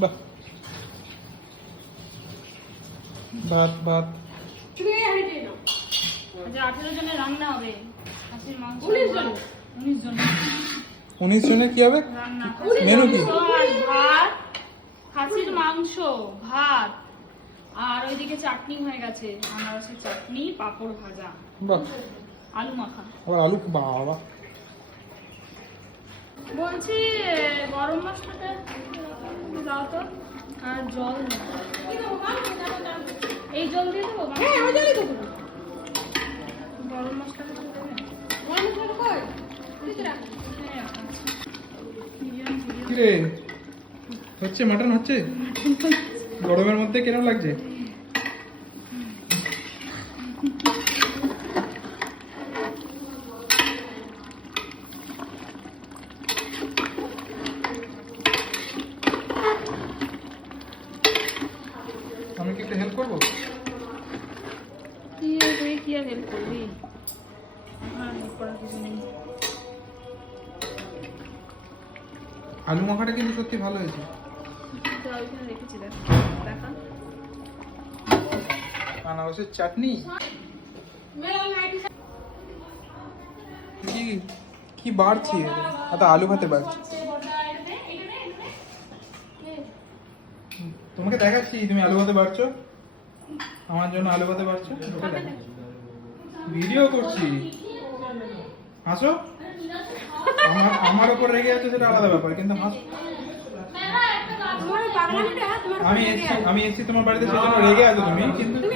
বাহ, ভাত ভাত। আচ্ছা 18 জনের রান্না হবে। খাসির মাংস 19 জন 19 জনের কি হবে রান্না। মেনু কি? ভাত, খাসির মাংস, ভাত, আর ওইদিকে চাটনি হয়ে গেছে, আনারসের চাটনি, পাঁপড় ভাজা, বাহ, আলু মাখা। আবার আলু, বাবা। বলছি গরম মশলাটা দাও তো, আর জল দাও। এই জল দিয়ে দেবো? হ্যাঁ ওই জলই দেবো। গরম মশলাটা তো দেবে। গরম মশলাটা কই? কি রে, হচ্ছে মাটন হচ্ছে? গরমের মধ্যে কেমন লাগছে? আমি কি একটু হেল্প করবো? তুই কি আর হেল্প করবি? আমার হেল্প করার কিছু নেই। আলু মাখাটা কিন্তু সত্যি ভালো হয়েছে। ওইখানে রেখেছি, দেখা। আনারসের চাটনি। কি কি বাড়ছি? আচ্ছা আলু ভাতে বাড়ছি। তোমাকে দেখাচ্ছি তুমি আলু ভাতে বাড়ছো, আমার জন্য আলু ভাতে বাড়ছো। ভিডিও করছি, হাসো। আমার উপর রেগে আছো সেটা আলাদা ব্যাপার, কিন্তু হাসো। আমি এসছি তোমার বাড়িতে, সেজন্য রেগে আছো তুমি, কিন্তু